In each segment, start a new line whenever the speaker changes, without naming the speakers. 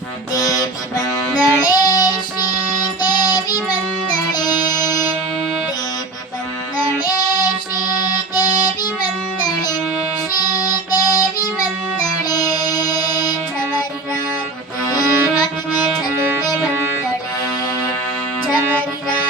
ದೇವಿ ಬಂದಳೆ ಶ್ರೀ ದೇವಿ ಬಂದಳೆ ದೇವಿ ಬಂದಳೆ ಶ್ರೀ ದೇವಿ ಬಂದಳೆ ಶ್ರೀ ದೇವಿ ಬಂದಳೆ ಝಮರಿ ರಾಮ ಚಲುವೆ ಬಂದಳೆ ಝಮರಿ ರಾಮ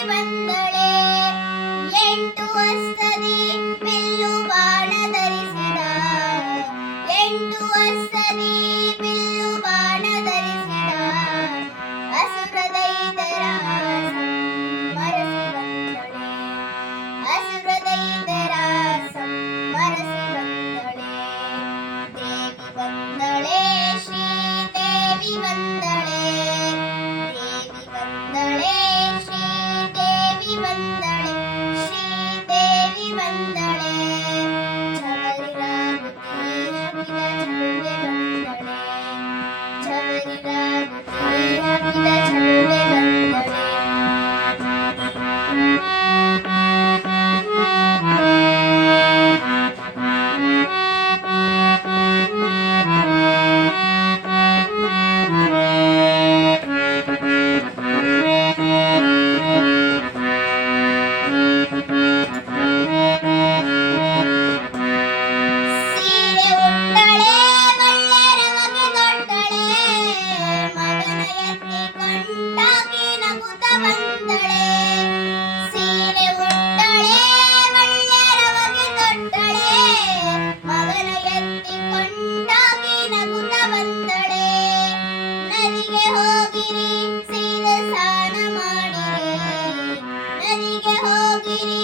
தலைவன் 감사합니다. 감사합니다. 정말.
ಹೋಗಿರಿ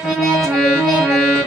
Thank you.